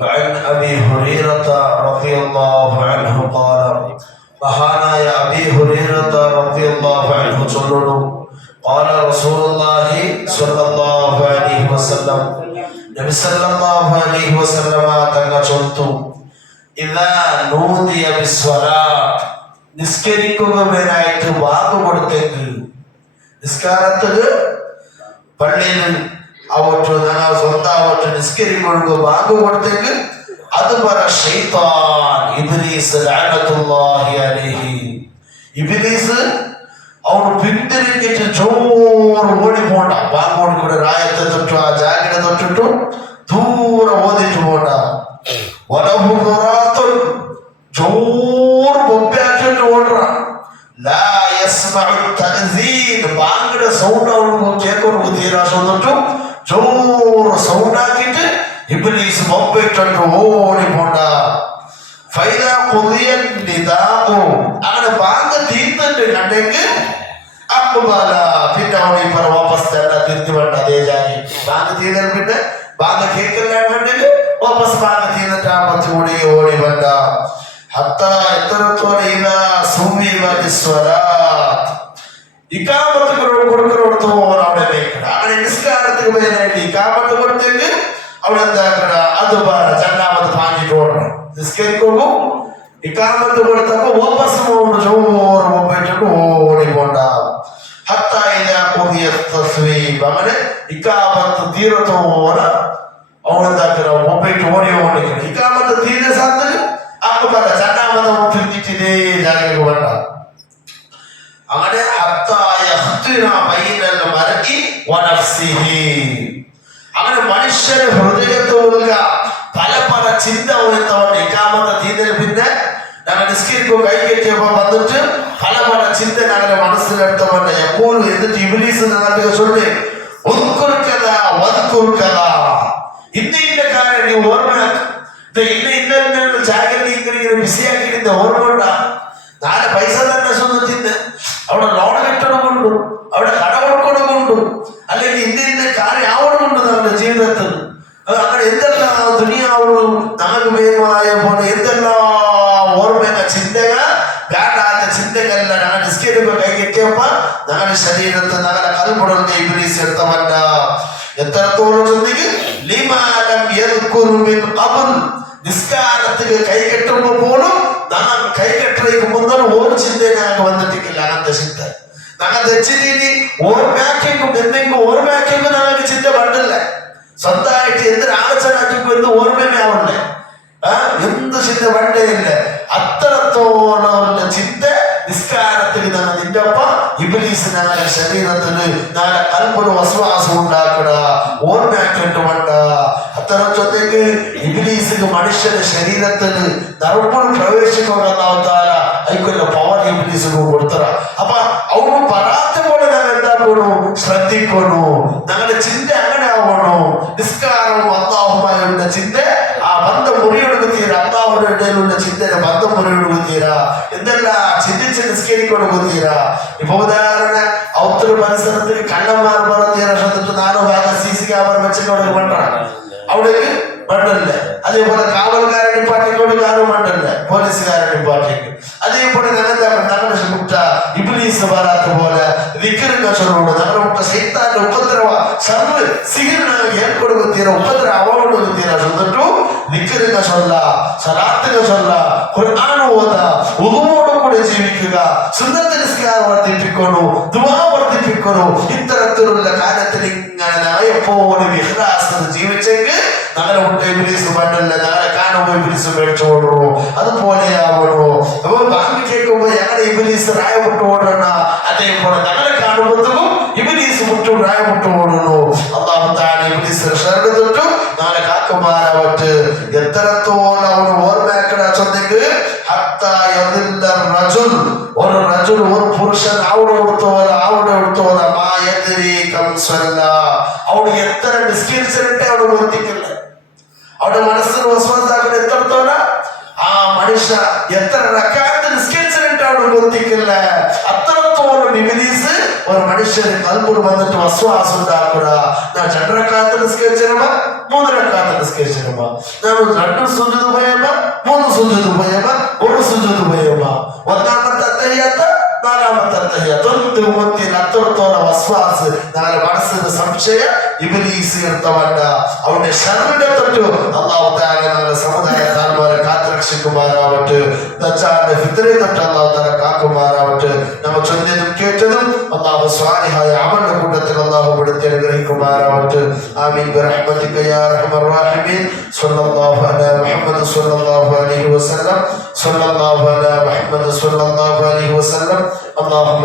وعن أبي هريرة رضي الله عنه قال മഹാനായ അബീ ഹുറൈറ റളിയല്ലാഹു അൻഹു ചൊല്ലുന്നു ഖാല റസൂലുള്ളാഹി സ്വല്ലല്ലാഹു അലൈഹി വസല്ലം നബി സല്ലല്ലാഹു അലൈഹി വസല്ലം തങ്ങൾ ചൊല്ലുന്നു ഇദാ നൂദിയ ബിസ്സലാത്ത് നിസ്കരിക്കുന്നവനായിട്ട് വാക്ക് കൊടുത്തെങ്കിൽ നിസ്കാരത്തിൽ പള്ളിയിൽ ആവട്ടെ ഞങ്ങൾ സ്വന്തമാവട്ടെ നിസ്കരിക്കുക വാക്ക് കൊടുത്തെങ്കിൽ അത് പറ ശൈത്താൻ ഇബ്ലീസ് ലഅനത്തുല്ലാഹി അലൈഹി ഇബ്ലീസ് അവൻ പിന്തിരിഞ്ഞിട്ട് ചോറ് ഓടി പോണ്ട വാങ്ങോടി കൂടെ രായത്തെ തൊട്ടു ആ ജാഗിനെ തൊട്ടിട്ടു ദൂരെ ഓടിച്ചു പോണ്ട വലഹു ദുറാത്തുൻ ചോറ് ബൊബ്ബാക്കിട്ട് ഓടുക ലാ യസ്മഉ തഅ്സീൻ ബാങ്കിന്റെ സൗണ്ട് അവർക്ക് കേൾക്കുന്നു തീരാ തൊട്ടു ചോറ് സൗണ്ട് ആക്കിയിട്ട് ഇബ്ലീസ് ബൊബ്ബിട്ടിട്ട് ഓടി പോണ്ട ഫൈദാ ഖുദിയൻ നിദാഉ അങ്ങനെ ബാങ്ക് തീർന്നിട്ട് കണ്ടെങ്കിൽ അഖ്ബല പിന്നെ അവനെ പറ വാപസ് തന്നെ തിരിച്ചു വേണ്ട അതേ ജാഗി ബാങ്ക് തീർന്നിട്ട് പിന്നെ ബാങ്ക് കേൾക്കില്ല കണ്ടെങ്കിൽ വാപസ് ബാങ്ക് തീർന്നിട്ട് ആ പത്തുകൂടി ഓടി വേണ്ട ഹത്താ എത്രത്തോളം ഇതാ സുമി വസ്വലാത്ത് ഇഖാമത്ത് കൊടുക്കുന്നോടത്തോളം അവിടെ വെക്കണം അങ്ങനെ നിസ്കാരത്തിന് പേരായിട്ട് ഇഖാമത്ത് കൊടുത്തെങ്കിൽ അവിടെ എന്താക്കണ അത് പറ രണ്ടാമത് പാഞ്ഞിട്ട് ഓടണം നിസ്കരിക്കുമ്പോ ഇഖാമത്ത് കൊടുത്തപ്പോ വാപസ് ചോറ് മുമ്പിട്ടിട്ട് ഓടി പോണ്ട അങ്ങനെ ഇഖാമത്ത് തീരത്തോടെ അവനെന്താക്കണ മുമ്പിട്ട് ഓടിക്കണം ഇഖാമത്ത് തീരെ സാധനം അപ്പൊ പറ രണ്ടാമത് തിരിഞ്ഞിട്ട് ഇതേ ജാഗ്രത വേണ്ട അങ്ങനെ അങ്ങനെ മനുഷ്യന് ഹൃദയത്തോടുക പല പല ചിന്ത ഉയർത്തവൻ ഇഖാമത്ത് തീരെ പിന്നെ ഞങ്ങൾ നിസ്കരിക്കോ കൈ കെട്ടിയപ്പോ വന്നിട്ട് പല പല ചിന്ത ഞങ്ങളുടെ മനസ്സിലെടുത്തവന്റെ എപ്പോഴും എന്നിട്ട് ഇബ്ലീസ് ഞങ്ങൾക്ക് ചൊല്ലി ഒതുക്കൊടുക്കല വതുക്കൊടുക്കല ഇന്ന കാര്യം നീ ഓർമ്മയാക്ക് ഇന്ന ജാഗ്രത ഇങ്ങനെ ബിസിയാക്കിയിട്ട് ഓർമ്മ ഉണ്ടാ നാളെ പൈസ തന്നെ സ്വന്തത്തിന് അവിടെ ലോൺ കെട്ടണമുണ്ടു അവിടെ കടകൊടുക്കണമുണ്ടു അല്ലെങ്കിൽ ഇന്ന കാര്യം ആവണമുണ്ട് നമ്മുടെ ജീവിതത്തിൽ അത് അങ്ങനെ എന്തെല്ലാം ദുനിയാവുള്ളൂ നമുക്ക് മേമായ പോലെ എന്തെല്ലാം ഓർമ്മ ചിന്തക വേണ്ടാത്ത ചിന്തകളല്ല ഞങ്ങൾ നിസ്കരിക്കുമ്പോൾ കൈ കെട്ടിയപ്പോ ഞങ്ങളുടെ ശരീരത്തിൽ ഞങ്ങളുടെ കൽപ്പുടർന്ന് ഇബ്ലീസ് എടുത്തവല്ല എത്രത്തോളം ചിന്തിക്കും നിസ്കാരത്തിൽ കൈ കെട്ടുമ്പോ പോലും ഞങ്ങൾ കൈ കെട്ടിലേക്ക് മുന്നോട്ട് ഒരു ചിന്ത ഞങ്ങൾക്ക് വന്നിട്ടില്ല അങ്ങനത്തെ ചിന്ത ഞങ്ങൾ തെച്ചിനി ഓർമ്മയാക്കിയും എന്തെങ്കിലും ഓർമ്മയാക്കിയപ്പോ ഞങ്ങൾക്ക് ചിന്ത പണ്ടില്ല സ്വന്തമായിട്ട് എന്തൊരു ആലോചനാക്കിയപ്പോ എന്ത് ഓർമ്മമേ ആവണ്ടേ എന്ത് ചിന്ത പണ്ടേ ഇല്ല അത്രത്തോളം ചിന്ത നിസ്കാരത്തിൽ ഞങ്ങൾ നിന്റെ ഒപ്പം ഇബ്ലീസ് ഞങ്ങളുടെ ശരീരത്തിന് ഞങ്ങളുടെ കൽപ്പൊരു വസ്വാസം ഉണ്ടാക്കട ഓർമ്മയാക്കിയിട്ട് വേണ്ട അത്രത്തേക്ക് ഇബ്ലീസിന് മനുഷ്യന്റെ ശരീരത്തിന് നറുമ്പോൾ പ്രവേശിക്കുകയെന്നാവത്താല അതിക്കൊല്ല പവർ ഇബ്ലീസിന് കൊടുത്തറ അപ്പൊ അവന് പറയാത്ത പോലെ ഞങ്ങൾ എന്താക്കണു ശ്രദ്ധിക്കണു ഞങ്ങളുടെ ചിന്ത അങ്ങനെ ആവണു നിസ്കാരവും അല്ലാഹുമായുള്ള ചിന്ത ആ ബന്ധം മുറിയൊടുക്ക് തീരാ അല്ലാഹുവിന്റെ ഇടയിലുള്ള ചിന്തയുടെ ബന്ധം മുറിയൊടുക്ക് തീരാ എന്തെല്ലാം ചിന്തിച്ച് നിസ്കരിക്കൊടുക്ക് തീരാ ഇപ്പൊ ഉദാഹരണ ഔത്തൊരു പരിസരത്തിൽ കള്ളന്മാർ പറഞ്ഞ ശ്രദ്ധിച്ചു നാനോ ഭാഗം CC ക്യാമറ വെച്ചിട്ട് പണ്ട അവിടേക്ക് മണ്ടല്ലേ അതേപോലെ കാവൽക്കാരൻ പാർട്ടിക്കോട് കാരും മണ്ടല്ലേ പോലീസുകാരൻ പാർട്ടിക്ക് അതേപോലെ ഞങ്ങളുടെ മുട്ട ഇബ്ലീസ് വരാത്ത പോലെ വിക്രിന്റെ ചൊല്ലുണ്ട് ഞങ്ങളുടെ മുട്ട ശൈത്താന്റെ ഉപദ്രവ സർവ് സിഹിറിനാണ് ഏർപ്പെടുകത്തീര ഉപദ്രവ അവോടുകത്തീര ചൊന്നിട്ടു വിക്രിന്റെ ചൊല്ല സലാത്തിന്റെ ചൊല്ല ഖുർആൻ ഓത ഉദുവോടും കൂടെ ജീവിക്കുക സുന്നത്ത് നിസ്കാരം വർദ്ധിപ്പിക്കണു ദുആ വർദ്ധിപ്പിക്കണു ഇത്തരത്തിലുള്ള കാര്യത്തിൽ ഇങ്ങനെ എപ്പോഴും ഇഖ്ലാസ് ജീവിച്ചെങ്കിൽ ഞങ്ങളുടെ മുട്ട ഇബ്ലീസ് പണ്ടല്ല ഞങ്ങളെ കാണുമ്പോ ഇബ്ലീസ് മേടിച്ചോളൂ അതുപോലെയാവണോ അപ്പൊ ബാങ്ക് കേൾക്കുമ്പോ ഞങ്ങളുടെ ഇബ്ലീസ് രായപ്പെട്ടു ഓടണ അതേപോലെ ഞങ്ങളെ കാണുമ്പോഴത്തേക്കും ഇബ്ലീസ് മുട്ടു രായപ്പെട്ടു ഓടുന്നു അല്ലാഹു തആല ഇബ്ലീസ് ഷർറ് തൊട്ടു നാളെ കാക്കുമാരാവട്ട് എത്രത്തോളം അവന് ഓർമ്മയാക്കണ ചൊന്നെങ്കിൽ ഒരു പുരുഷൻ അവിടെ കൊടുത്തോല അവിടെ എത്ര നിസ്കരിച്ചിട്ട് അവിടെ വർദ്ധിക്കില്ല അവിടെ മനസ്സിന് വസ്വാസാക്കുന്ന എത്രത്തോല ആ മനുഷ്യ എത്ര റക്അത്ത് നിസ്കരിച്ചിട്ട് അവിടെ വർദ്ധിക്കില്ല അത്രത്തോളം ഇബ്ലീസ് ഒരു മനുഷ്യന് കൽബിൽ വന്നിട്ട് വസ്വാസം ഉണ്ടാക്കുക ഞാൻ 2 റക്അത്ത് നിസ്കരിച്ചപ്പോ 3 റക്അത്ത് നിസ്കരിച്ചിട്ടുമ്പോ നമ്മൾ 2 സുജൂദ് പോയപ്പോ 3 സുജൂദ് പോയപ്പോ 1 സുജൂദ് പോയപ്പോ ഒന്നാമത്തെ അത്തഹിയ്യത്ത് നാലാമത്തെ അത്തഹിയ്യത്ത് ഉമ്മത്തിൽ അത്രത്തോളം വസ്വാസ് നാല് മനസ്സിന് സംശയം ഇബ്ലീസ് എടുത്തവണ്ട അവന്റെ ശർറിനെ തൊട്ട് അല്ലാഹു തആല നമ്മുടെ സമുദായക്കാരെ കാത്തുരക്ഷിക്കുമാറാവട്ടെ ദജ്ജാലിന്റെ ഫിത്നയെ തൊട്ട് അല്ലാഹു തആല കാക്കുമാറാവട്ടെ നമ്മൾ ചൊല്ലിയതും കേട്ടതും അല്ലാഹു സ്വാലിഹായ അമലിന്റെ കൂട്ടത്തിൽ അല്ലാഹു പെടുത്തി അനുഗ്രഹിക്കുമാറാവട്ടെ ആമീൻ ബിറഹ്മതിക യാ അർഹമർ റഹീമീൻ സ്വല്ലല്ലാഹു അലാ മുഹമ്മദ് സ്വല്ലല്ലാഹു അലൈഹി വസല്ലം സ്വല്ലല്ലാഹു അലാ മുഹമ്മദ് സ്വല്ലല്ലാഹു അലൈഹി വസല്ലം اللهم